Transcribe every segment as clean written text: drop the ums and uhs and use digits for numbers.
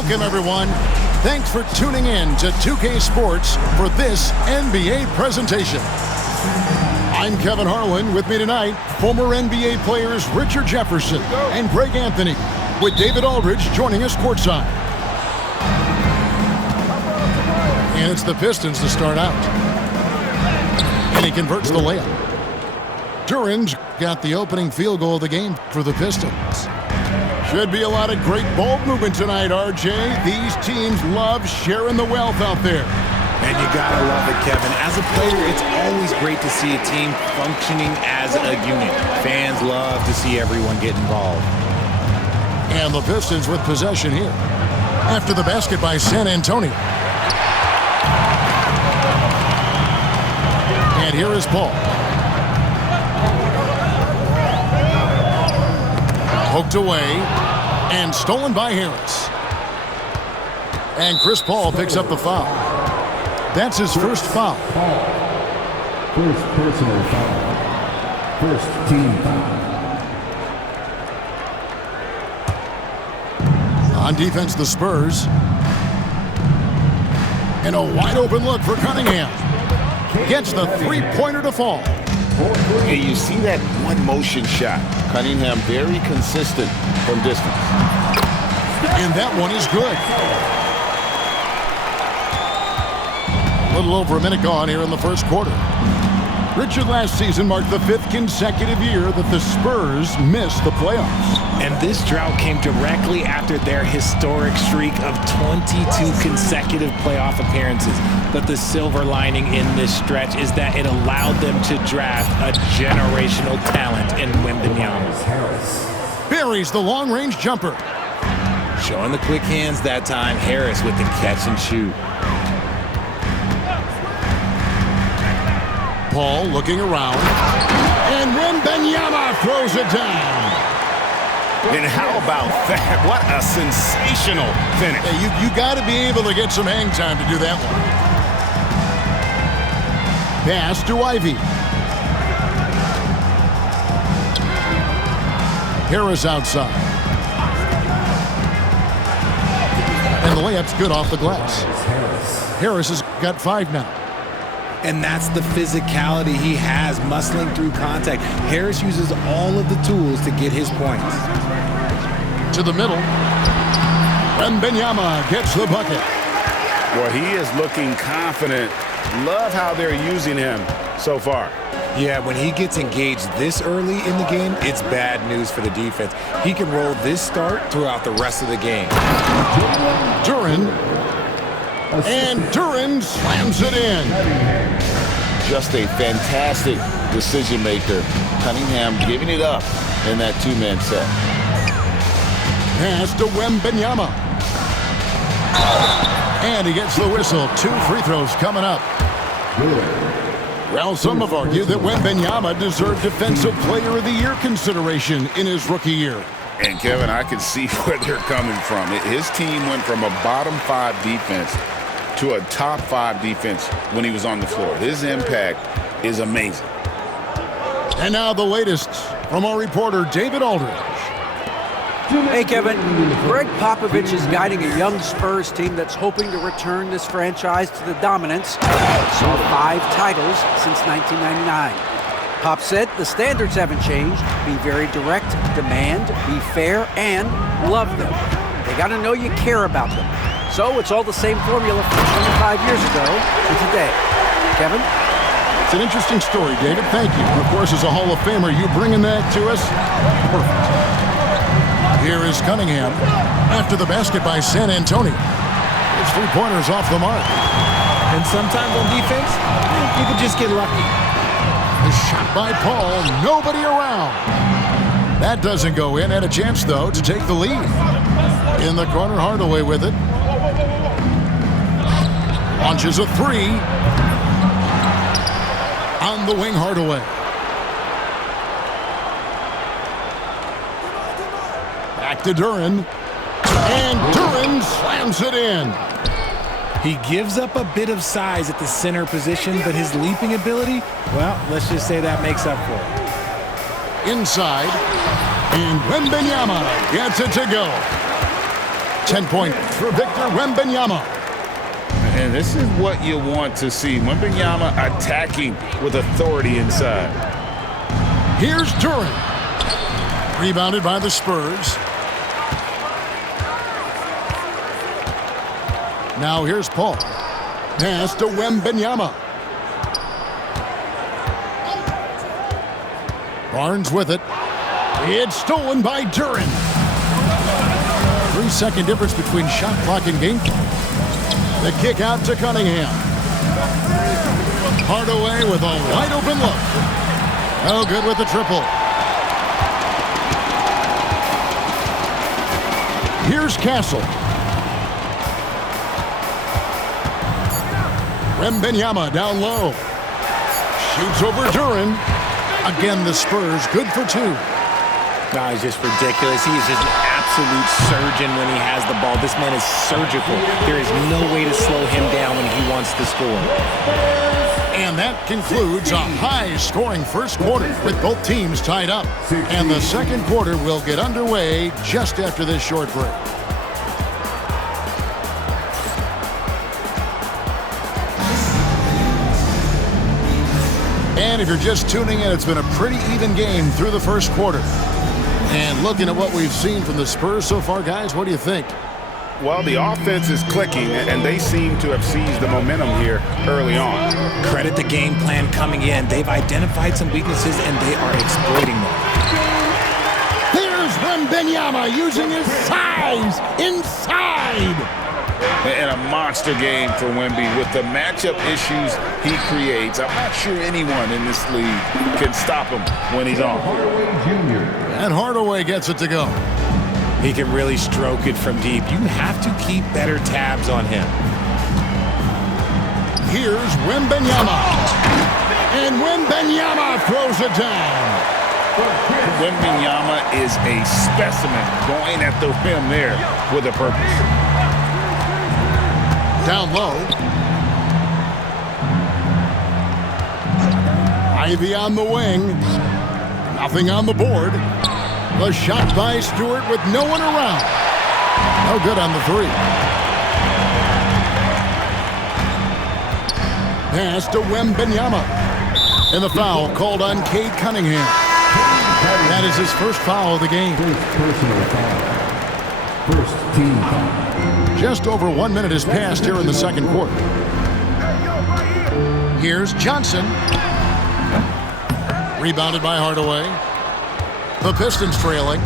Welcome, everyone. Thanks for tuning in to 2K Sports for this NBA presentation. I'm Kevin Harlan. With me tonight, former NBA players Richard Jefferson and Greg Anthony, with David Aldridge joining us courtside. And it's the Pistons to start out. And he converts the layup. Duran's got the opening field goal of the game for the Pistons. Should be a lot of great ball movement tonight, RJ. These teams love sharing the wealth out there. And you gotta love it, Kevin. As a player, it's always great to see a team functioning as a unit. Fans love to see everyone get involved. And the Pistons with possession here. After the basket by San Antonio. And here is Paul. Poked away and stolen by Harris. And Chris Paul picks up the foul. That's his first foul. First personal foul. First team foul. On defense, the Spurs. And a wide open look for Cunningham. Gets the three-pointer to fall. Hey, you see that one motion shot. Cunningham very consistent from distance. And that one is good. A little over a minute gone here in the first quarter. Richard, last season marked the 5th consecutive year that the Spurs missed the playoffs. And this drought came directly after their historic streak of 22 consecutive playoff appearances. But the silver lining in this stretch is that it allowed them to draft a generational talent in Wembanyama. Buries the long-range jumper. Showing the quick hands that time, Harris with the catch and shoot. Paul looking around. And Wembanyama throws it down. And how about that? What a sensational finish. Hey, you got to be able to get some hang time to do that one. Pass to Ivy. Harris outside. And the layup's good off the glass. Harris has got 5 now. And that's the physicality he has, muscling through contact. Harris uses all of the tools to get his points. To the middle. Wembanyama gets the bucket. Well, he is looking confident. Love how they're using him so far. Yeah, when he gets engaged this early in the game, it's bad news for the defense. He can roll this start throughout the rest of the game. Duran. And Duran slams it in. Just a fantastic decision maker. Cunningham giving it up in that two-man set. Pass to Wembanyama. And he gets the whistle. 2 free throws coming up. Well, some have argued that Wembanyama deserved Defensive Player of the Year consideration in his rookie year. And, Kevin, I can see where they're coming from. His team went from a bottom 5 defense to a top 5 defense when he was on the floor. His impact is amazing. And now the latest from our reporter, David Aldridge. Hey, Kevin. Greg Popovich is guiding a young Spurs team that's hoping to return this franchise to the dominance. Saw 5 titles since 1999. Pop said the standards haven't changed. Be very direct, demand, be fair, and love them. They got to know you care about them. So it's all the same formula from 25 years ago to today. Kevin? It's an interesting story, David. Thank you. And of course, as a Hall of Famer, you bringing that to us? Perfect. Here is Cunningham after the basket by San Antonio. His 3-pointers off the mark. And sometimes on defense, you could just get lucky. The shot by Paul, nobody around. That doesn't go in. Had a chance, though, to take the lead. In the corner, Hardaway with it. Launches a 3. On the wing, Hardaway. Back to Duran. And Duran slams it in. He gives up a bit of size at the center position, but his leaping ability, well, let's just say that makes up for it. Inside. And Wembanyama gets it to go. 10 points for Victor Wembanyama. And this is what you want to see. Wembanyama attacking with authority inside. Here's Duren. Rebounded by the Spurs. Now here's Paul. Pass to Wembanyama. Barnes with it. It's stolen by Duren. 3-second difference between shot clock and game clock. The kick out to Cunningham. Hardaway with a wide open look. Oh, good with the triple. Here's Castle. Wembanyama down low. Shoots over Duren. Again, the Spurs good for 2. No, he's just ridiculous. He is just an absolute surgeon when he has the ball. This man is surgical. There is no way to slow him down when he wants to score. And that concludes a high-scoring first quarter with both teams tied up. And the second quarter will get underway just after this short break. And if you're just tuning in, it's been a pretty even game through the first quarter. And looking at what we've seen from the Spurs so far, guys, what do you think? Well, the offense is clicking, and they seem to have seized the momentum here early on. Credit the game plan coming in. They've identified some weaknesses, and they are exploiting them. Here's Wembanyama using his size inside. And a monster game for Wemby with the matchup issues he creates. I'm not sure anyone in this league can stop him when he's on. And Hardaway gets it to go. He can really stroke it from deep. You have to keep better tabs on him. Here's Wembanyama. And Wembanyama throws it down. Wembanyama is a specimen going at the rim there with a purpose. Down low. Ivy on the wing. Nothing on the board. The shot by Stewart with no one around. No good on the 3. Pass to Wembanyama. And the foul called on Cade Cunningham. That is his first foul of the game. First team foul. Just over 1 minute has passed here in the second quarter. Here's Johnson. Rebounded by Hardaway. The Pistons trailing.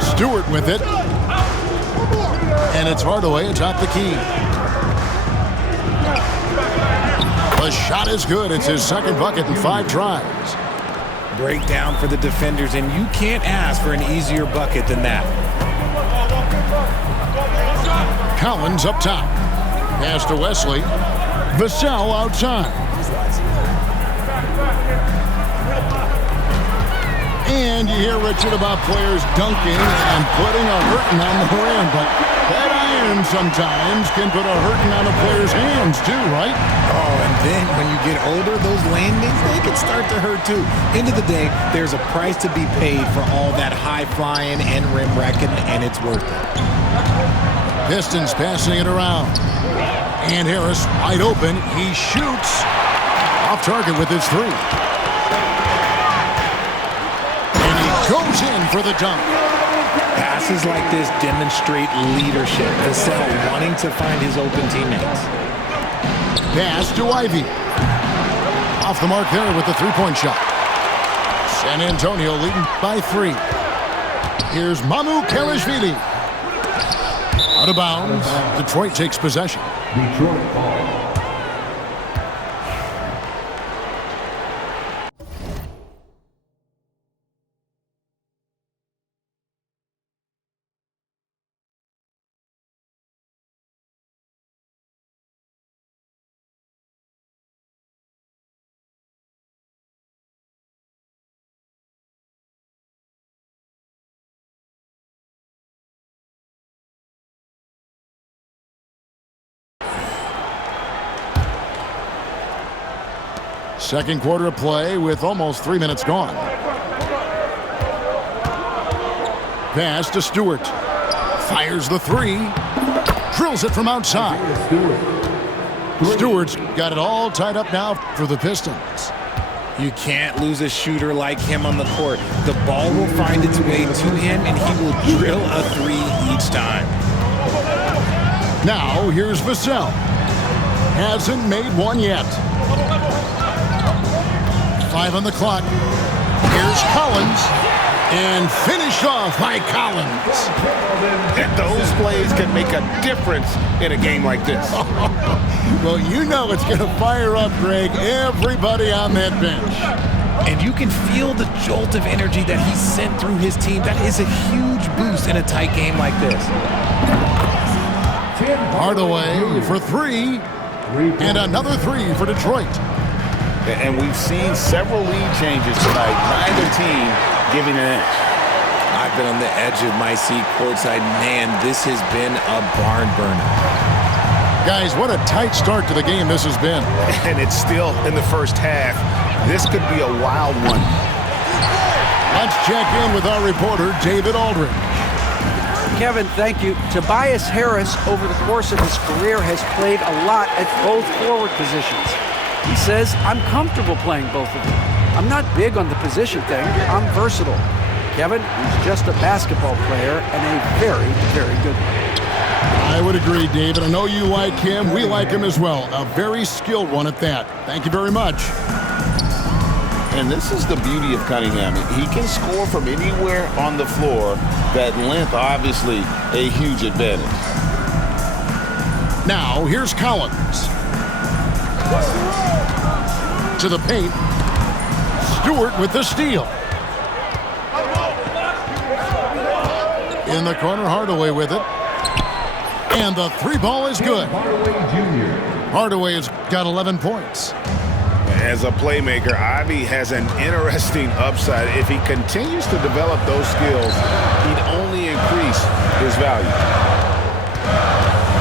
Stewart with it. And it's Hardaway atop the key. The shot is good. It's his second bucket in 5 tries. Breakdown for the defenders, and you can't ask for an easier bucket than that. Collins up top. Pass to Wesley. Vassell outside. And you hear, Richard, about players dunking and putting a hurting on the rim, but that iron sometimes can put a hurting on a player's hands too, right? Oh, and then when you get older, those landings, they can start to hurt too. End of the day, there's a price to be paid for all that high flying and rim wrecking, and it's worth it. Pistons passing it around. And Harris wide open. He shoots off target with his 3. And he goes in for the dunk. Passes like this demonstrate leadership. Vassell wanting to find his open teammates. Pass to Ivy. Off the mark there with the 3-point shot. San Antonio leading by 3. Here's Mamu Kelishvili. Out of bounds. Detroit takes possession. Detroit ball. Second quarter of play with almost 3 minutes gone. pass to Stewart. Fires the three. Drills it from outside. Stewart's got it all tied up now for the Pistons. You can't lose a shooter like him on the court. The ball will find its way to him, and he will drill a three each time. Now, here's Vassell. Hasn't made one yet. 5 on the clock. Here's Collins. And finished off by Collins. And those plays can make a difference in a game like this. Well, you know it's going to fire up, Greg, everybody on that bench. And you can feel the jolt of energy that he sent through his team. That is a huge boost in a tight game like this. Hardaway for 3. And another 3 for Detroit. And we've seen several lead changes tonight. Neither team giving an inch. I've been on the edge of my seat courtside. Man, this has been a barn burner. Guys, what a tight start to the game this has been. And it's still in the first half. This could be a wild one. Let's check in with our reporter, David Aldridge. Kevin, thank you. Tobias Harris, over the course of his career, has played a lot at both forward positions. He says, I'm comfortable playing both of them. I'm not big on the position thing. I'm versatile. Kevin, he's just a basketball player and a very, very good one. I would agree, David. I know you like him. We like him as well. A very skilled one at that. Thank you very much. And this is the beauty of Cunningham. He can score from anywhere on the floor. That length, obviously, a huge advantage. Now, here's Collins. To the paint. Stewart with the steal. In the corner, Hardaway with it. And the 3 ball is good. Hardaway has got 11 points. As a playmaker, Ivy has an interesting upside. If he continues to develop those skills, he'd only increase his value.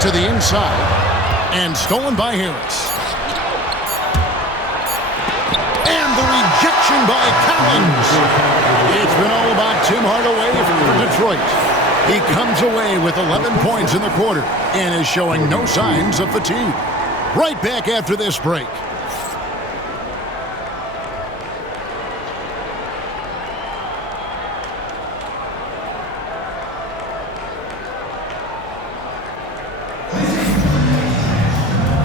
To the inside. And stolen by Harris. And the rejection by Collins. It's been all about Tim Hardaway for Detroit. He comes away with 11 points in the quarter and is showing no signs of fatigue. Right back after this break.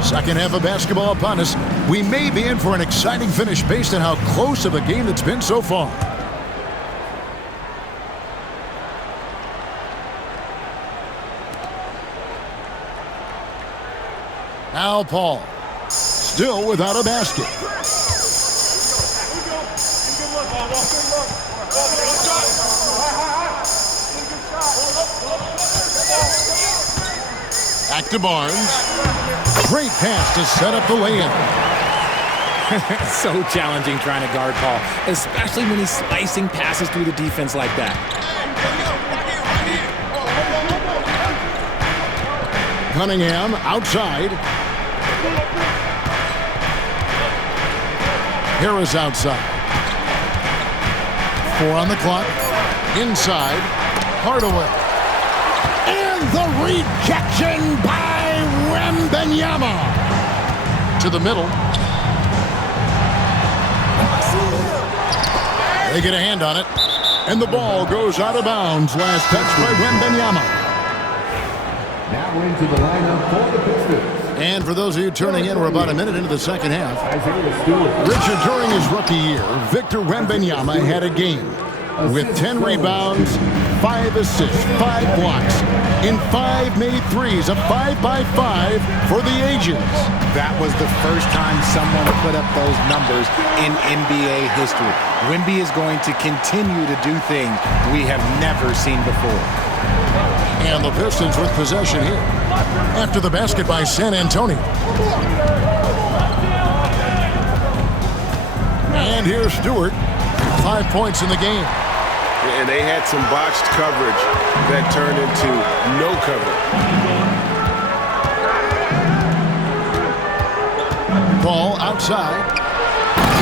Second half of basketball upon us. We may be in for an exciting finish based on how close of a game it's been so far. Now Paul, still without a basket. Back to Barnes. Great pass to set up the layup. So challenging trying to guard Paul, especially when he's slicing passes through the defense like that. Cunningham outside. Harris outside. 4 on the clock. Inside. Hardaway. And the rejection by Wembanyama. To the middle. They get a hand on it. And the ball goes out of bounds. Last touch by Wembanyama. Now into the lineup for the Pistons. And for those of you turning in, we're about a minute into the second half. Richard, during his rookie year, Victor Wembanyama had a game with 10 rebounds, 5 assists, 5 blocks, and 5 made threes, a 5-by-5 for the ages. That was the first time someone put up those numbers in NBA history. Wemby is going to continue to do things we have never seen before. And the Pistons with possession here after the basket by San Antonio. And here's Stewart, 5 points in the game. And they had some botched coverage that turned into no cover. Ball outside.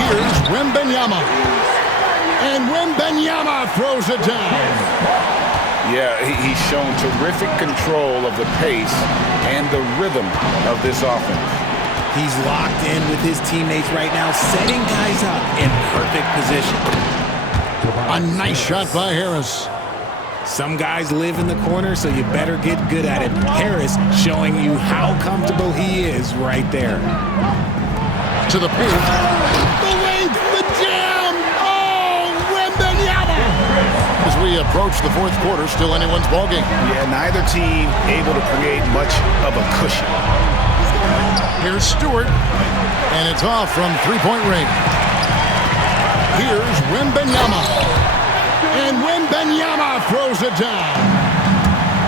Here's Wembanyama. And Wembanyama throws it down. Yeah, he's shown terrific control of the pace and the rhythm of this offense. He's locked in with his teammates right now, setting guys up in perfect position. A nice shot by Harris. Some guys live in the corner, so you better get good at it. Harris showing you how comfortable he is right there. To the paint. The length, the jam. Oh, Wembanyama. As we approach the fourth quarter, still anyone's ballgame. Yeah, neither team able to create much of a cushion. Here's Stewart, and it's off from three-point range. Here's Wembanyama. And Wembanyama throws it down.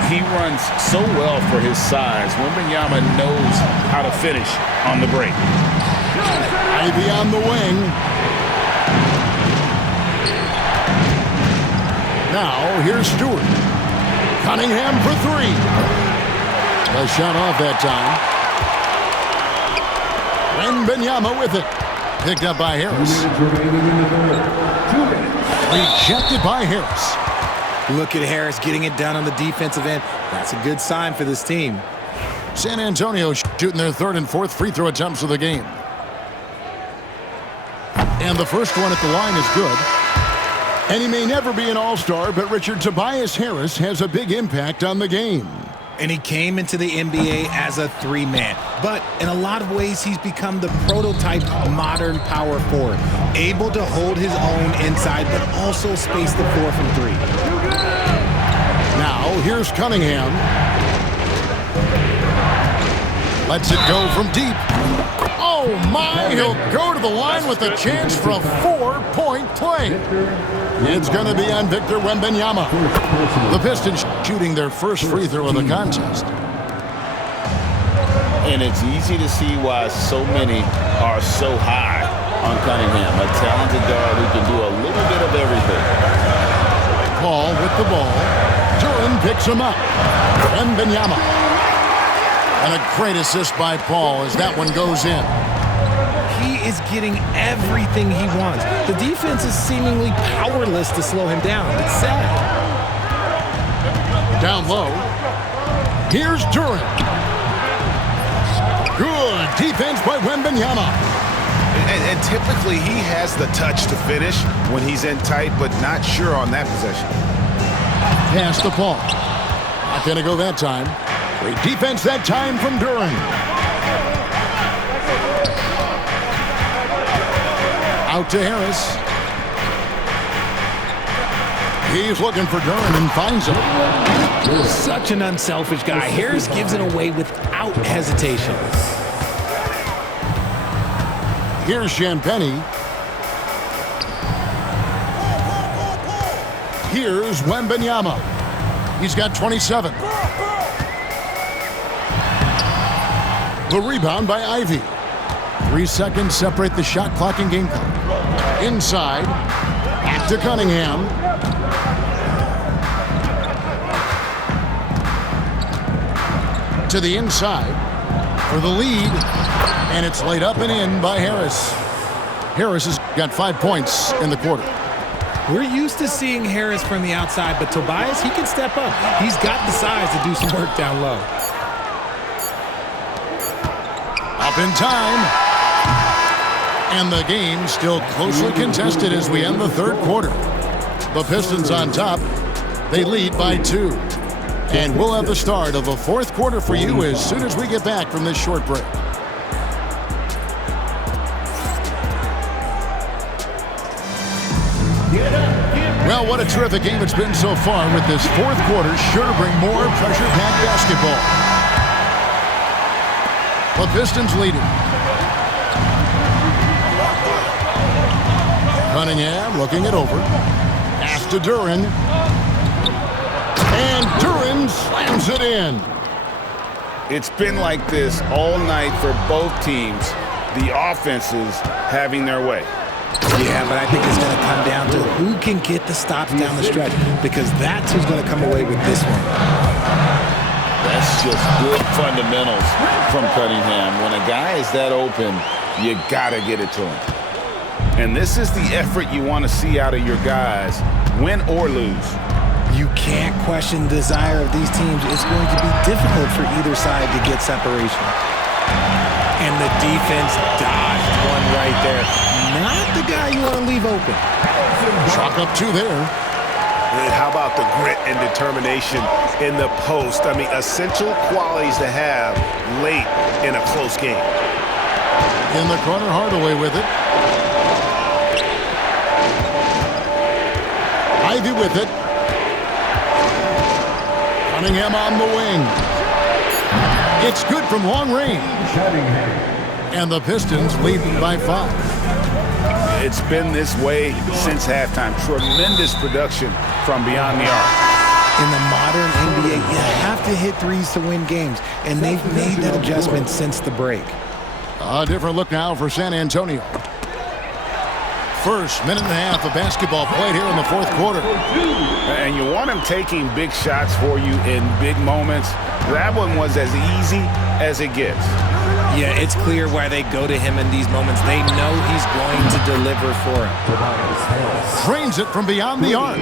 He runs so well for his size. Wembanyama knows how to finish on the break. Ivy on the wing. Now, here's Stewart. Cunningham for three. A shot off that time. Wembanyama with it. Picked up by Harris. Rejected by Harris. Look at Harris getting it done on the defensive end. That's a good sign for this team. San Antonio shooting their third and fourth free throw attempts of the game. And the first one at the line is good. And he may never be an all-star, but Richard, Tobias Harris has a big impact on the game. And he came into the NBA as a three-man. But in a lot of ways, he's become the prototype modern power forward. Able to hold his own inside, but also space the floor from three. Now, here's Cunningham. Lets it go from deep. Oh, my! He'll go to the line with a chance for a four-point play. It's going to be on Victor Wembanyama. The Pistons shooting their first free throw of the contest. And it's easy to see why so many are so high on Cunningham, a talented guard who can do a little bit of everything. Paul with the ball. Duren picks him up. Wembanyama. And a great assist by Paul as that one goes in. He is getting everything he wants. The defense is seemingly powerless to slow him down. It's sad. Down low. Here's Duren. Good defense by Wembanyama. And typically he has the touch to finish when he's in tight, but not sure on that possession. Pass to Paul. Not going to go that time. Great defense that time from Duren. Out to Harris. He's looking for Duren and finds him. Such an unselfish guy. Harris gives it away without hesitation. Here's Champagnie. Here's Wembanyama. He's got 27. The rebound by Ivy. 3 seconds separate the shot clock and game clock. Inside. Back to Cunningham. To the inside for the lead. And it's laid up and in by Harris. Harris has got 5 points in the quarter. We're used to seeing Harris from the outside, but Tobias, he can step up. He's got the size to do some work down low. Up in time. And the game still closely contested as we end the third quarter. The Pistons on top. They lead by 2. And we'll have the start of the fourth quarter for you as soon as we get back from this short break. Well, what a terrific game it's been so far, with this fourth quarter sure to bring more pressure-packed basketball. The Pistons leading. Cunningham looking it over. Pass to Duren. And Duren slams it in. It's been like this all night for both teams. The offenses having their way. Yeah, but I think it's going to come down to who can get the stops down the stretch, because that's who's going to come away with this one. That's just good fundamentals from Cunningham. When a guy is that open, you got to get it to him. And this is the effort you want to see out of your guys, win or lose. You can't question the desire of these teams. It's going to be difficult for either side to get separation. And the defense dodged one right there. Not the guy you want to leave open. Chalk up 2 there. And how about the grit and determination in the post? I mean, essential qualities to have late in a close game. In the corner, Hardaway with it. Ivy with it. Cunningham on the wing. It's good from long range. And the Pistons lead by 5. It's been this way since halftime. Tremendous production from beyond the arc. In the modern NBA, you have to hit threes to win games, and they've made that adjustment since the break. A different look now for San Antonio. First minute and a half of basketball played here in the 4th quarter. And you want him taking big shots for you in big moments. That one was as easy as it gets. Yeah, it's clear why they go to him in these moments. They know he's going to deliver for him. Drains it from beyond the arc.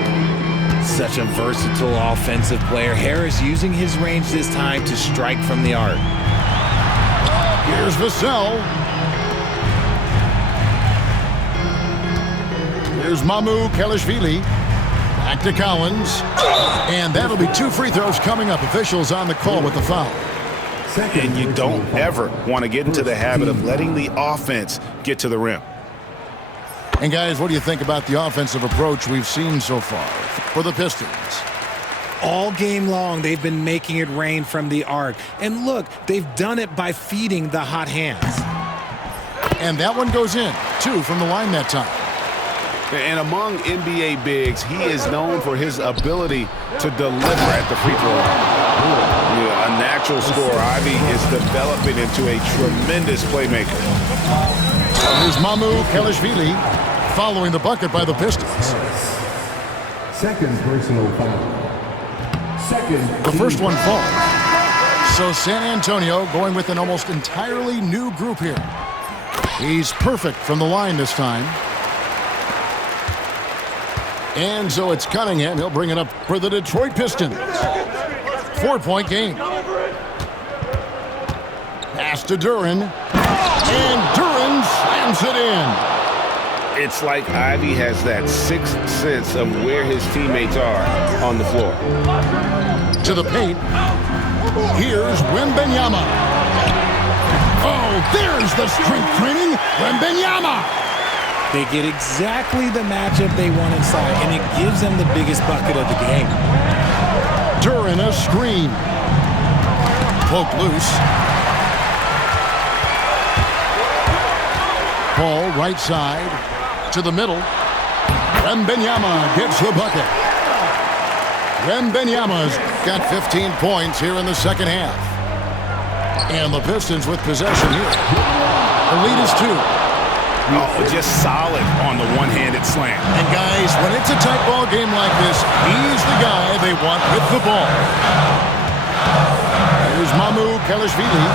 Such a versatile offensive player. Harris using his range this time to strike from the arc. Here's Vassell. Here's Mamu Kelishvili. Back to Collins. And that'll be 2 free throws coming up. Officials on the call with the foul. And you don't ever want to get into the habit of letting the offense get to the rim. And guys, what do you think about the offensive approach we've seen so far for the Pistons? All game long, they've been making it rain from the arc. And look, they've done it by feeding the hot hands. And that one goes in. 2 from the line that time. And among NBA bigs, he is known for his ability to deliver at the free throw line. Yeah, a natural scorer. Ivy is developing into a tremendous playmaker. Here's Mamu Kelishvili following the bucket by the Pistons. Second personal foul. The first one falls. So San Antonio going with an almost entirely new group here. He's perfect from the line this time. And so it's Cunningham. He'll bring it up for the Detroit Pistons. 4-point game. Pass to Duren. And Duren slams it in. It's like Ivy has that sixth sense of where his teammates are on the floor. To the paint. Here's Wembanyama. Oh, there's the strength training. Wembanyama. They get exactly the matchup they want inside, and it gives them the biggest bucket of the game. Duren a screen. Poked loose. Ball right side to the middle. Wembanyama gets the bucket. Wembanyama's got 15 points here in the second half. And the Pistons with possession here. The lead is 2. Oh, just solid on the one-handed slam. And guys, when it's a tight ball game like this, he's the guy they want with the ball. Here's Mamu Kelishvili.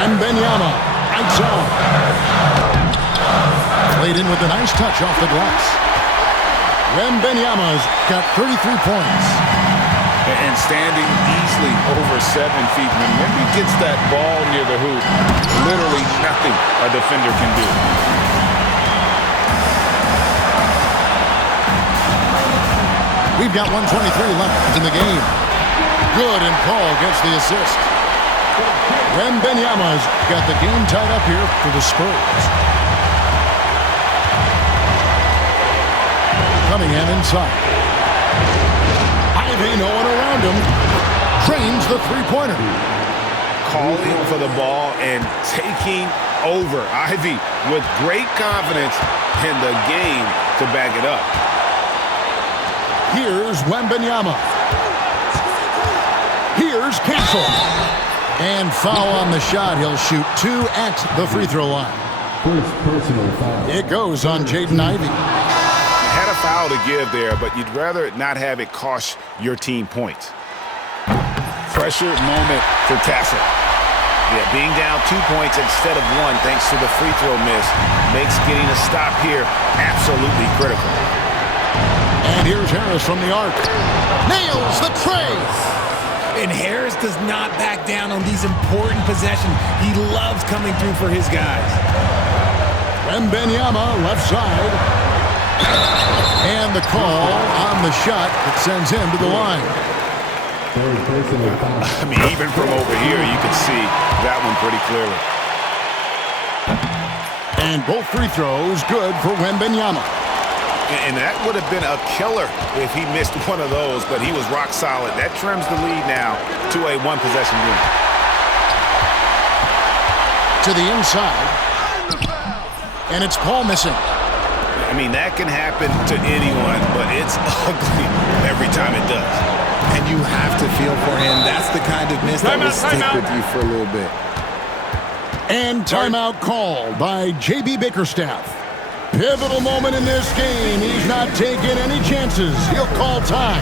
Wembanyama, lights on. Played in with a nice touch off the glass. Wembanyama's got 33 points. And standing easily over 7 feet. When Wemby gets that ball near the hoop, literally nothing a defender can do. We've got 1:23 left in the game. Good, and Paul gets the assist. Wembanyama's got the game tied up here for the Spurs. Cunningham inside. Ivy, no one around him. Trains the three-pointer. Calling for the ball and taking over. Ivy with great confidence in the game to back it up. Here's Wembanyama. Here's Castle. And foul on the shot. He'll shoot 2 at the free throw line. First personal foul. It goes on Jaden Ivey. Had a foul to give there, but you'd rather not have it cost your team points. Pressure moment for Castle. Yeah, being down 2 points instead of 1 thanks to the free throw miss makes getting a stop here absolutely critical. And here's Harris from the arc. Nails the tray. And Harris does not back down on these important possessions. He loves coming through for his guys. Wembanyama left side. And the call on the shot that sends him to the line. I mean, even from over here, you can see that one pretty clearly. And both free throws good for Wembanyama. And that would have been a killer if he missed one of those, but he was rock solid. That trims the lead now to a one-possession win. To the inside. And it's Paul missing. I mean, that can happen to anyone, but it's ugly every time it does. And you have to feel for him. That's the kind of miss that will stick with you for a little bit. And timeout called by J.B. Bickerstaff. Pivotal moment in this game. He's not taking any chances. He'll call time.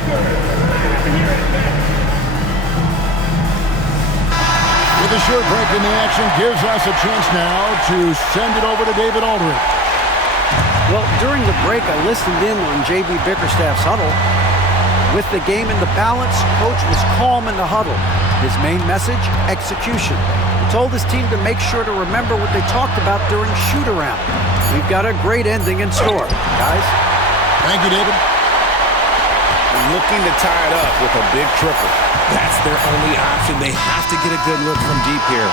With a short break in the action gives us a chance now to send it over to David Aldridge. Well, during the break, I listened in on J.B. Bickerstaff's huddle. With the game in the balance, Coach was calm in the huddle. His main message, execution. He told his team to make sure to remember what they talked about during shoot-around. We've got a great ending in store, guys. Thank you, David. Looking to tie it up with a big triple. That's their only option. They have to get a good look from deep here.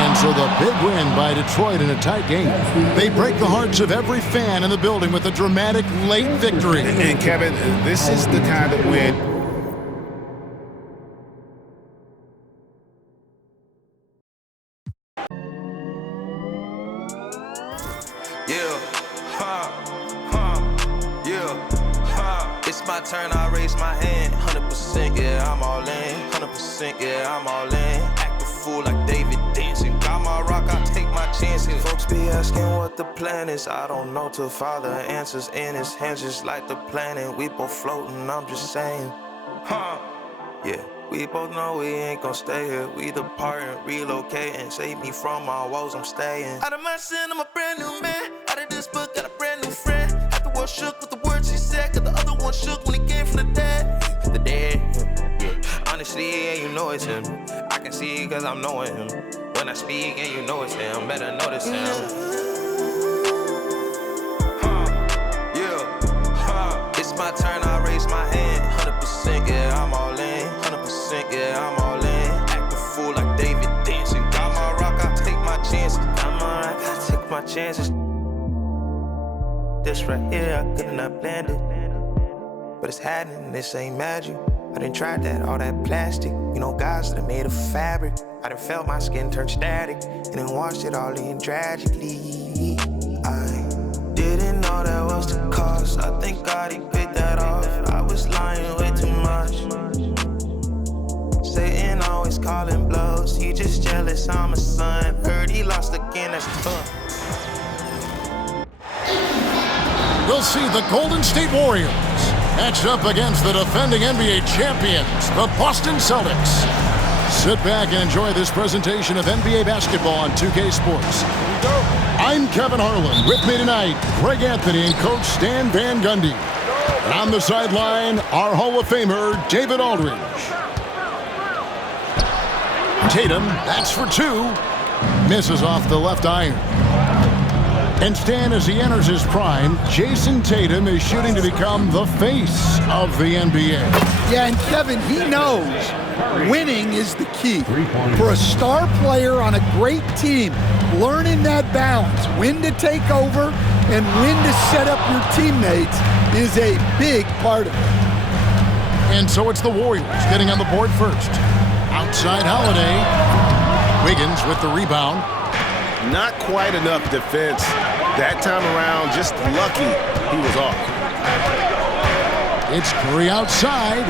And so the big win by Detroit in a tight game. They break the hearts of every fan in the building with a dramatic late victory. And Kevin, this is the kind of win. It's my turn, I raise my hand. 100%, yeah, I'm all in. 100%, yeah, I'm all in. Act a fool like David dancing. Got my rock, I take my chances. Folks be asking what the plan is. I don't know till Father answers in his hands, just like the planet. We both floating, I'm just saying. Yeah, we both know we ain't gon' stay here. We departing, relocating. Save me from my woes, I'm staying. Out of my sin, I'm a brand new man. Out of this book, got a brand new friend. Half the world shook with the words he said, cause the other one shook when he came from the dead. The dead, yeah. Honestly, yeah, you know it's him. I can see it cause I'm knowing him. When I speak and you know it's him, better notice him. It's my turn, I raise my hand. 100%, yeah, I'm all in. 100%, yeah, I'm all in. Act a fool like David dancing. Got my rock, I take my chances. Got my rock, I take my chances. This right here, I could not planned it. But it's happening, this ain't magic. I done tried that, all that plastic. You know, guys that are made of fabric. I done felt my skin turn static. And then washed it all in tragically. I didn't know that was the cost. I think God, he paid that off. I was lying way too much. Satan always calling blows. He just jealous, I'm a son. Heard he lost again, that's tough. We'll see the Golden State Warriors matched up against the defending NBA champions, the Boston Celtics. Sit back and enjoy this presentation of NBA basketball on 2K Sports. I'm Kevin Harlan. With me tonight, Greg Anthony and Coach Stan Van Gundy. And on the sideline, our Hall of Famer, David Aldridge. Tatum, that's for two. Misses off the left iron. And Stan, as he enters his prime, Jason Tatum is shooting to become the face of the NBA. Yeah, and Kevin, he knows winning is the key. For a star player on a great team, learning that balance, when to take over and when to set up your teammates is a big part of it. And so it's the Warriors getting on the board first. Outside Holiday. Wiggins with the rebound. Not quite enough defense that time around. Just lucky he was off. It's Curry outside.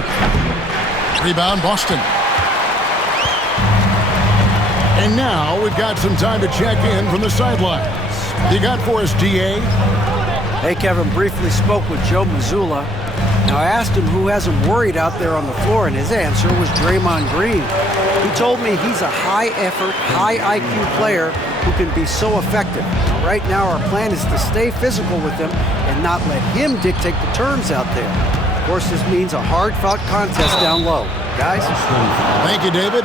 Rebound Boston. And now we've got some time to check in from the sidelines. You got for us, DA? Hey, Kevin, briefly spoke with Joe Mazzulla. Now, I asked him who has him worried out there on the floor, and his answer was Draymond Green. He told me he's a high-effort, high-IQ player who can be so effective. Now, right now, our plan is to stay physical with him and not let him dictate the terms out there. Of course, this means a hard-fought contest down low. Guys? Thank you, David.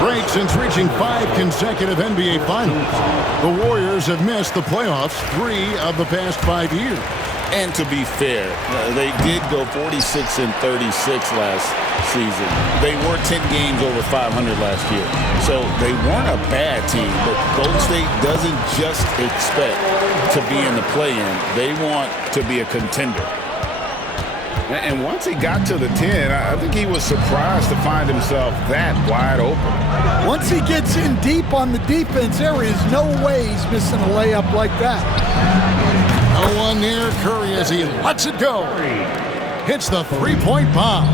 Great since reaching 5 consecutive NBA Finals. The Warriors have missed the playoffs 3 of the past 5 years. And to be fair, they did go 46-36 last season. They were 10 games over 500 last year. So they weren't a bad team, but Golden State doesn't just expect to be in the play-in. They want to be a contender. And once he got to the 10, I think he was surprised to find himself that wide open. Once he gets in deep on the defense, there is no way he's missing a layup like that. No one near Curry as he lets it go. Hits the three-point bomb.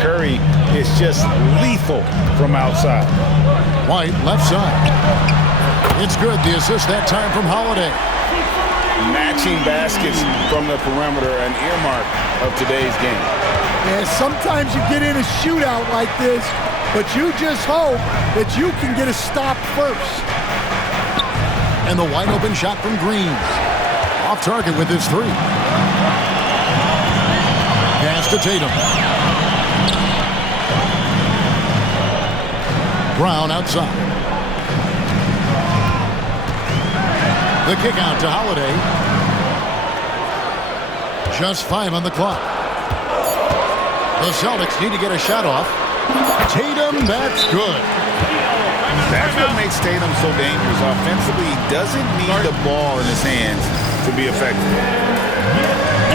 Curry is just lethal from outside. White left side. It's good. The assist that time from Holiday. Matching baskets from the perimeter, an earmark of today's game. And sometimes you get in a shootout like this, but you just hope that you can get a stop first. And the wide open shot from Green. Off target with his 3. Pass to Tatum. Brown outside. The kick out to Holiday. Just 5 on the clock. The Celtics need to get a shot off. Tatum, that's good. That's what makes Tatum so dangerous. Offensively, he doesn't need the ball in his hands to be effective.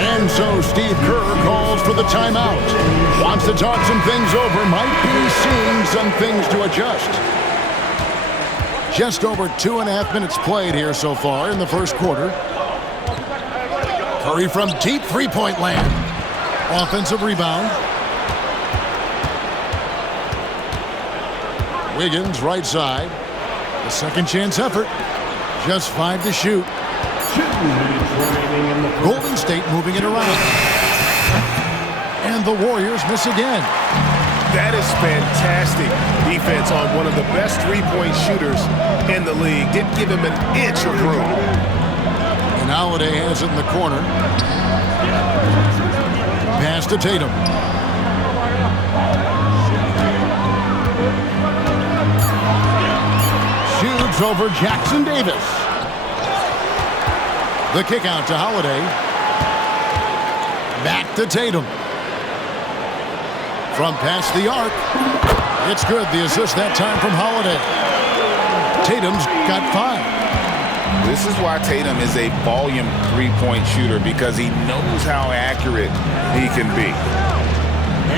And so Steve Kerr calls for the timeout. Wants to talk some things over. Might be seeing some things to adjust. Just over 2.5 minutes played here so far in the first quarter. Curry from deep three-point land. Offensive rebound. Wiggins right side. The second chance effort. Just 5 to shoot. Golden State moving it around. And the Warriors miss again. That is fantastic defense on one of the best three-point shooters in the league. Didn't give him an inch of room. And Holiday has it in the corner. Pass to Tatum. Shoots over Jackson Davis. The kick out to Holiday. Back to Tatum. From past the arc. It's good. The assist that time from Holiday. Tatum's got 5. This is why Tatum is a volume three-point shooter, because he knows how accurate he can be.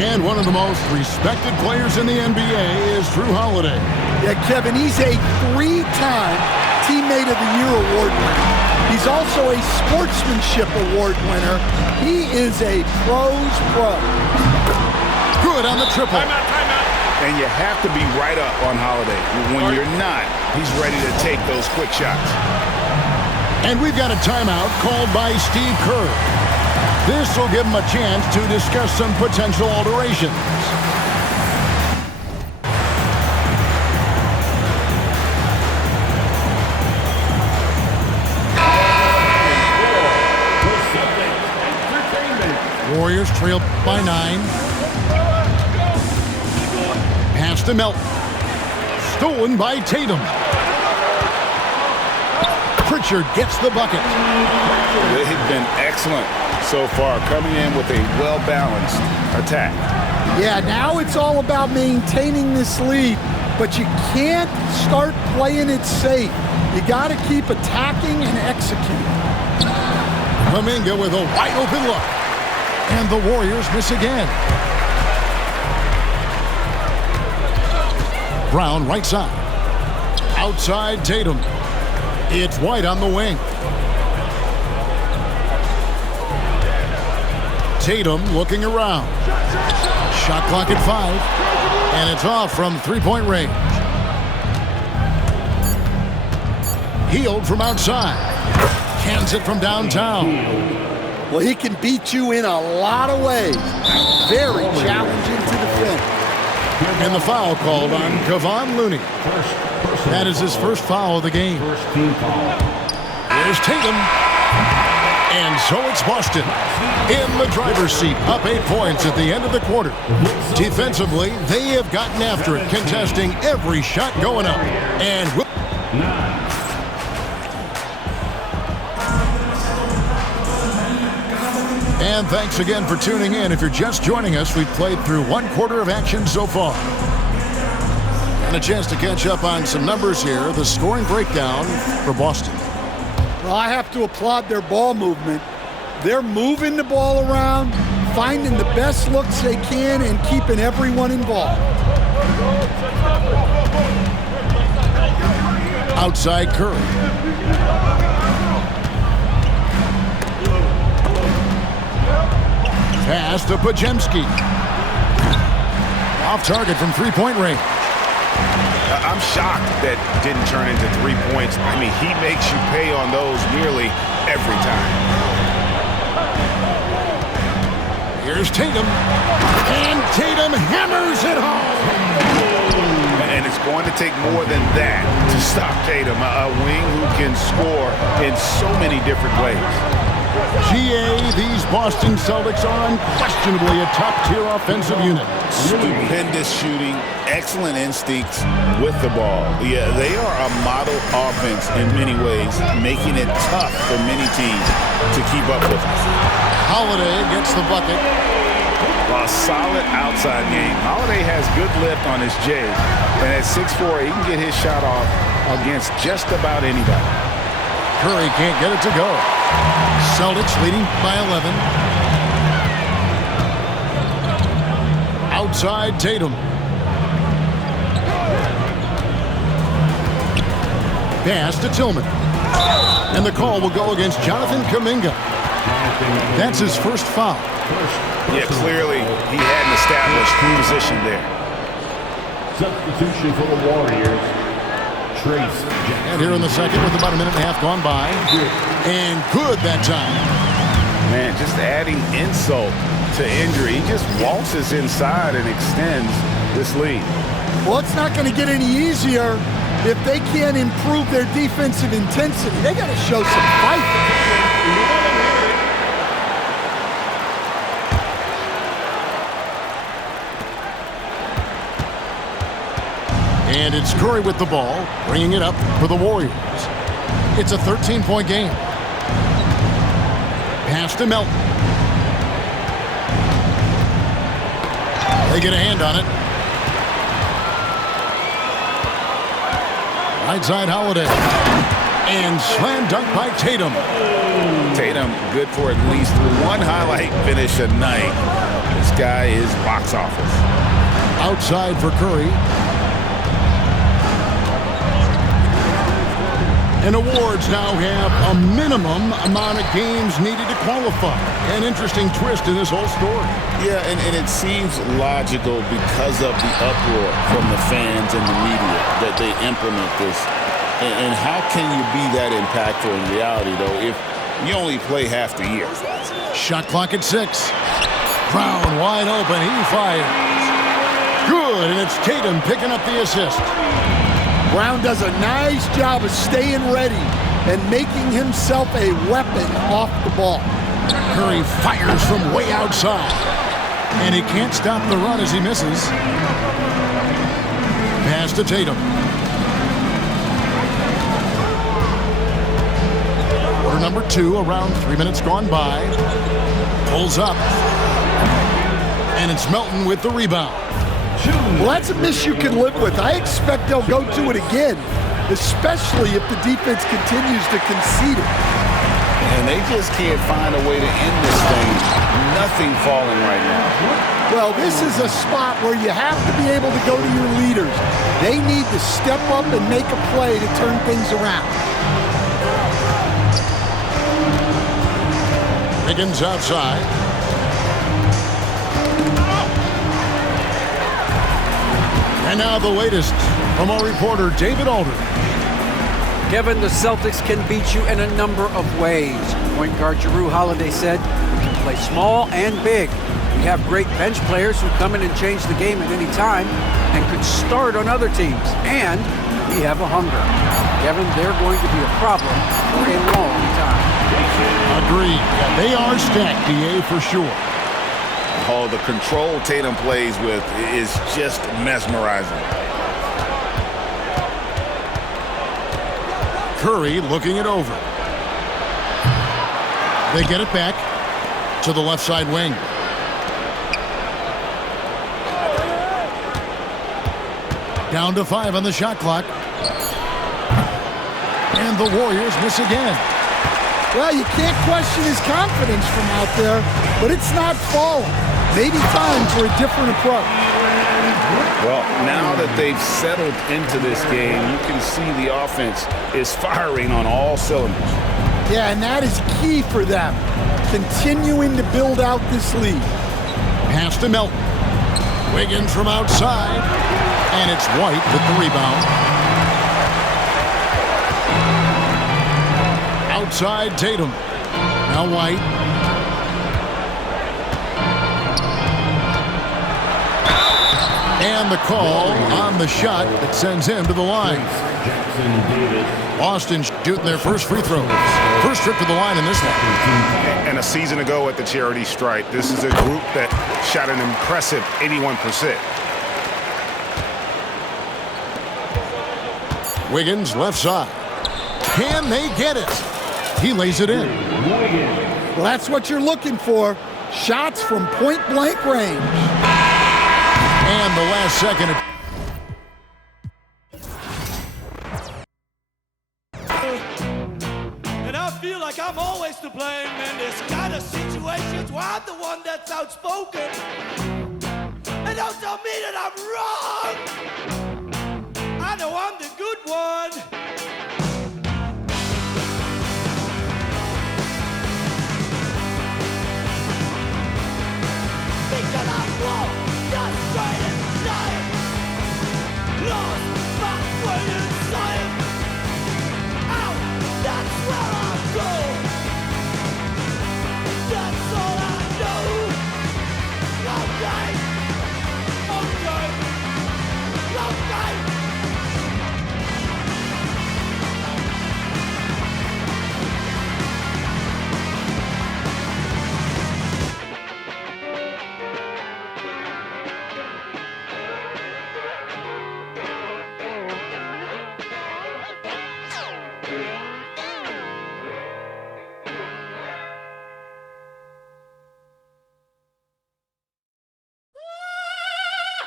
And one of the most respected players in the NBA is Drew Holiday. Yeah, Kevin, he's a 3-time Teammate of the Year award winner. He's also a Sportsmanship Award winner. He is a pro's pro. Good on the triple. Timeout. And you have to be right up on Holiday. When you're not, he's ready to take those quick shots. And we've got a timeout called by Steve Kerr. This will give him a chance to discuss some potential alterations. Warriors trail by 9. Pass to Melton. Stolen by Tatum. Pritchard gets the bucket. They've been excellent so far, coming in with a well-balanced attack. Yeah, now it's all about maintaining this lead, but you can't start playing it safe. You got to keep attacking and executing. Kuminga with a wide open look. And the Warriors miss again. Brown right side. Outside Tatum. It's White on the wing. Tatum looking around. Shot clock at 5. And it's off from three-point range. Healed from outside. Cans it from downtown. Well, he can beat you in a lot of ways. Very challenging to defend. And the foul called on Kevon Looney. That is his first foul of the game. Here's Tatum. And so it's Boston in the driver's seat, up 8 points at the end of the quarter. Defensively, they have gotten after it, contesting every shot going up. And thanks again for tuning in. If you're just joining us, we've played through 1 quarter of action so far. And a chance to catch up on some numbers here. The scoring breakdown for Boston. Well, I have to applaud their ball movement. They're moving the ball around, finding the best looks they can, and keeping everyone involved. Outside Curry. Pass to Podziemski. Off target from three-point range. I'm shocked that didn't turn into 3 points. I mean, he makes you pay on those nearly every time. Here's Tatum. And Tatum hammers it home. And it's going to take more than that to stop Tatum, a wing who can score in so many different ways. GA, these Boston Celtics are unquestionably a top-tier offensive unit. Stupendous shooting, excellent instincts with the ball. Yeah, they are a model offense in many ways, making it tough for many teams to keep up with. Holiday gets the bucket. A solid outside game. Holiday has good lift on his J, and at 6'4", he can get his shot off against just about anybody. Curry can't get it to go. Celtics leading by 11. Outside Tatum. Pass to Tillman. And the call will go against Jonathan Kuminga. That's his first foul. Yeah, clearly he had an established position there. Substitution for the Warriors. Trace. And here in the second with about a minute and a half gone by. And good that time. Man, just adding insult to injury. He just waltzes inside and extends this lead. Well, it's not going to get any easier if they can't improve their defensive intensity. They got to show some fight. And it's Curry with the ball, bringing it up for the Warriors. It's a 13-point game. Pass to Melton. They get a hand on it. Right side Holiday. And slam dunk by Tatum. Tatum good for at least one highlight finish a night. This guy is box office. Outside for Curry. And awards now have a minimum amount of games needed to qualify. An interesting twist in this whole story. Yeah, and it seems logical because of the uproar from the fans and the media that they implement this. And how can you be that impactful in reality, though, if you only play half the year? Shot clock at 6. Brown wide open. He fires. Good, and it's Tatum picking up the assist. Brown does a nice job of staying ready and making himself a weapon off the ball. Curry fires from way outside. And he can't stop the run as he misses. Pass to Tatum. Quarter number 2, around 3 minutes gone by. Pulls up. And it's Melton with the rebound. Well, that's a miss you can live with. I expect they'll go to it again, especially if the defense continues to concede it. And they just can't find a way to end this thing. Nothing falling right now. Well, this is a spot where you have to be able to go to your leaders. They need to step up and make a play to turn things around. Higgins outside. And now the latest from our reporter, David Alder. Kevin, the Celtics can beat you in a number of ways. Point guard Jrue Holiday said, "We can play small and big. We have great bench players who come in and change the game at any time and could start on other teams. And we have a hunger." Kevin, they're going to be a problem for a long time. Agreed. Yeah, they are stacked, DA, for sure. Oh, the control Tatum plays with is just mesmerizing. Curry looking it over. They get it back to the left side wing. Down to 5 on the shot clock. And the Warriors miss again. Well, you can't question his confidence from out there, but it's not falling. Maybe time for a different approach. Well, now that they've settled into this game, you can see the offense is firing on all cylinders. Yeah, and that is key for them, continuing to build out this lead. Pass to Melton. Wiggins from outside, and it's White with the rebound. Outside Tatum. Now White. And the call on the shot that sends him to the line. Boston shooting their first free throws. First trip to the line in this one. And a season ago at the charity stripe, this is a group that shot an impressive 81%. Wiggins left side. Can they get it? He lays it in. Well, that's what you're looking for. Shots from point-blank range. And the last second. And I feel like I'm always to blame in this kind of situations where I'm the one that's outspoken. And don't tell me that I'm wrong. I know I'm the good one. Because I'm wrong. Just straight inside. Lost my way inside. Out, that's where I go. That's all I know. Okay.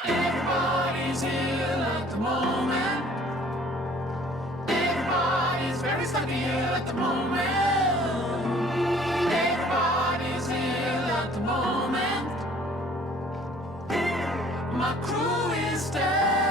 Everybody's ill at the moment. Everybody's very stucky ill at the moment. Everybody's ill at the moment. My crew is down.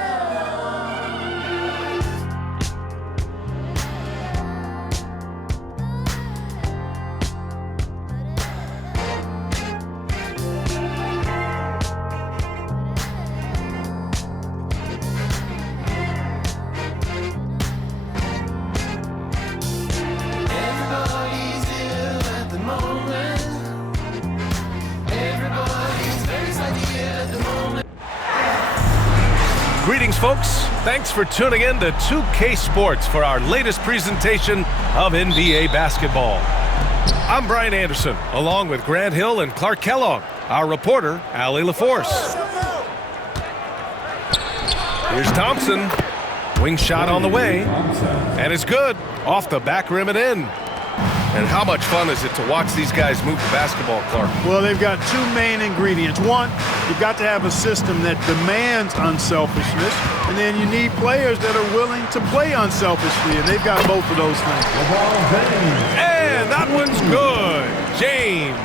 Greetings, folks. Thanks for tuning in to 2K Sports for our latest presentation of NBA basketball. I'm Brian Anderson, along with Grant Hill and Clark Kellogg, our reporter, Allie LaForce. Here's Thompson. Wing shot on the way, and it's good. Off the back rim and in. And how much fun is it to watch these guys move the basketball, Clark? Well, they've got two main ingredients. One, you've got to have a system that demands unselfishness, and then you need players that are willing to play unselfishly, and they've got both of those things. And that one's good. James.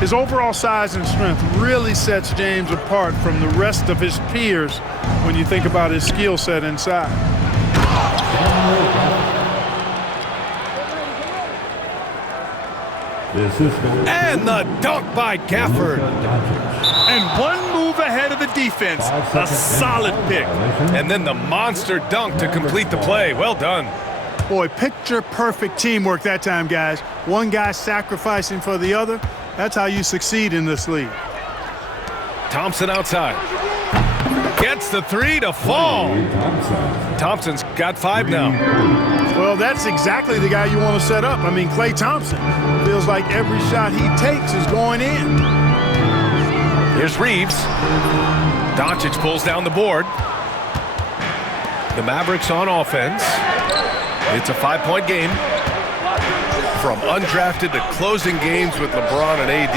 His overall size and strength really sets James apart from the rest of his peers when you think about his skill set inside. And the dunk by Gafford. And one move ahead of the defense. A solid pick. And then the monster dunk to complete the play. Well done. Boy, picture-perfect teamwork that time, guys. One guy sacrificing for the other. That's how you succeed in this league. Thompson outside. Gets the three to fall. Thompson's got 5 now. Well, that's exactly the guy you want to set up. I mean, Klay Thompson feels like every shot he takes is going in. Here's Reeves. Doncic pulls down the board. The Mavericks on offense. It's a 5-point game. From undrafted to closing games with LeBron and AD,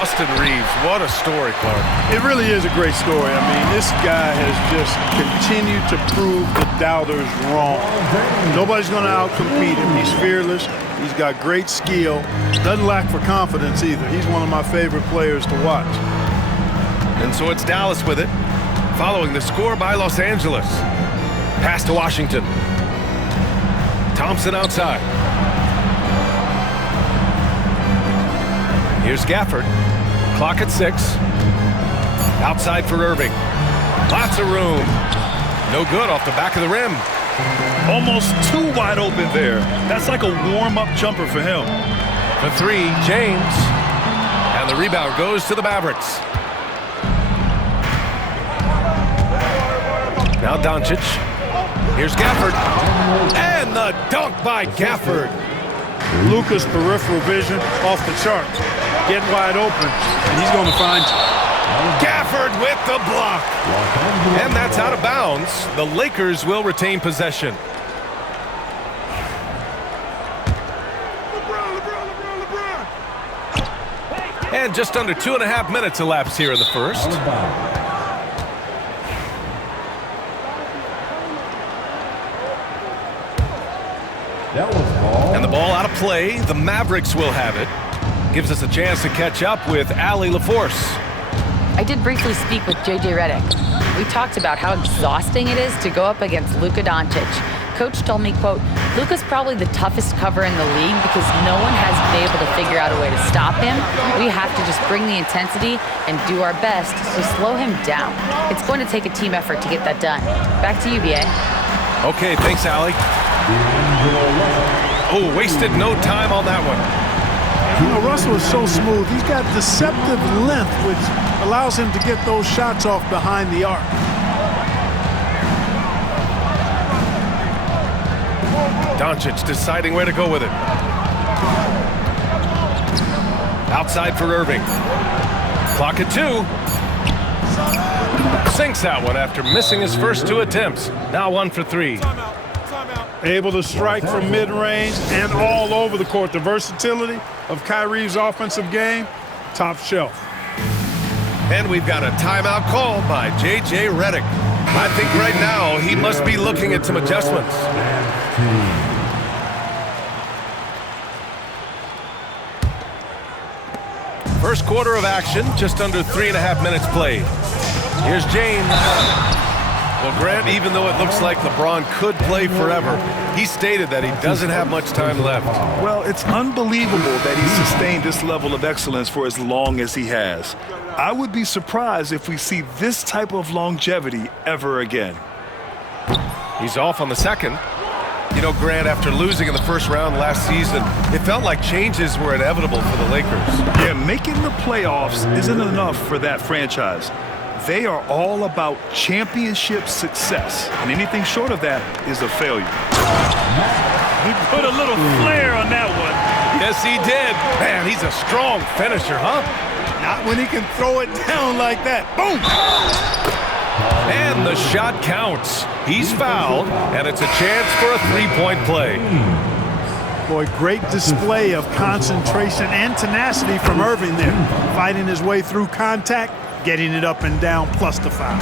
Austin Reeves, what a story, Clark. It really is a great story. I mean, this guy has just continued to prove the doubters wrong. Nobody's going to outcompete him. He's fearless. He's got great skill. Doesn't lack for confidence either. He's one of my favorite players to watch. And so it's Dallas with it, following the score by Los Angeles. Pass to Washington. Thompson outside. Here's Gafford. Clock at 6. Outside for Irving. Lots of room. No good off the back of the rim. Almost too wide open there. That's like a warm-up jumper for him. For 3, James. And the rebound goes to the Mavericks. Now Doncic. Here's Gafford. And the dunk by Gafford. Luka's peripheral vision off the charts. Getting wide open, and he's going to find Gafford with the block. And that's out of bounds. The Lakers will retain possession. And just under 2.5 minutes elapsed here in the first. And the ball out of play. The Mavericks will have it. Gives us a chance to catch up with Allie LaForce. I did briefly speak with J.J. Redick. We talked about how exhausting it is to go up against Luka Doncic. Coach told me, quote, Luka's probably the toughest cover in the league because no one has been able to figure out a way to stop him. We have to just bring the intensity and do our best to slow him down. It's going to take a team effort to get that done. Back to you, B.A. Okay, thanks, Allie. Oh, wasted no time on that one. You know, Russell is so smooth. He's got deceptive length, which allows him to get those shots off behind the arc. Doncic deciding where to go with it. Outside for Irving. Clock at 2. Sinks that one after missing his first 2 attempts. Now 1 for 3. Able to strike from mid-range and all over the court. The versatility of Kyrie's offensive game, top shelf. And we've got a timeout called by J.J. Redick. I think right now he must be looking at some adjustments. First quarter of action, just under 3.5 minutes played. Here's James. Well, Grant, even though it looks like LeBron could play forever, he stated that he doesn't have much time left. Well, it's unbelievable that he sustained this level of excellence for as long as he has. I would be surprised if we see this type of longevity ever again. He's off on the second. You know, Grant, after losing in the first round last season, it felt like changes were inevitable for the Lakers. Yeah, making the playoffs isn't enough for that franchise. They are all about championship success, and anything short of that is a failure. He put a little flair on that one. Yes, he did. Man, he's a strong finisher, huh? Not when he can throw it down like that. Boom! And the shot counts. He's fouled, and it's a chance for a 3-point play. Boy, great display of concentration and tenacity from Irving there. Fighting his way through contact, getting it up and down, plus the foul.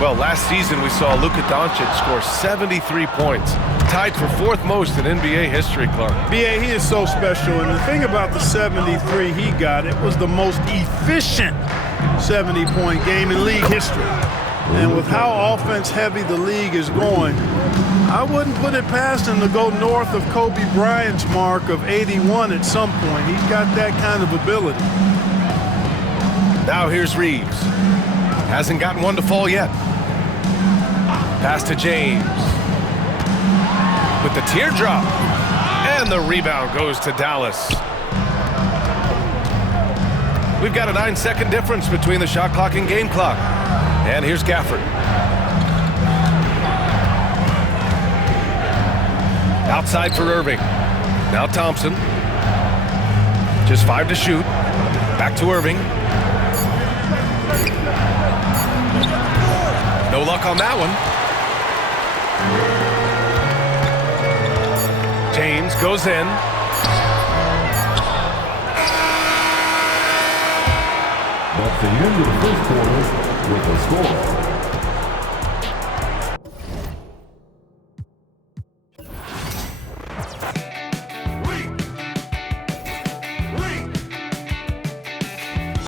Well, last season we saw Luka Doncic score 73 points, tied for 4th most in NBA history, Clark. B.A., he is so special, and the thing about the 73 he got, it was the most efficient 70-point game in league history. And with how offense-heavy the league is going, I wouldn't put it past him to go north of Kobe Bryant's mark of 81 at some point. He's got that kind of ability. Now here's Reeves. Hasn't gotten one to fall yet. Pass to James. with the teardrop. And the rebound goes to Dallas. We've got a 9-second difference between the shot clock and game clock. And here's Gafford. Outside for Irving. Now Thompson. Just 5 to shoot. Back to Irving. No luck on that one. James goes in. That's the end of the first quarter with a score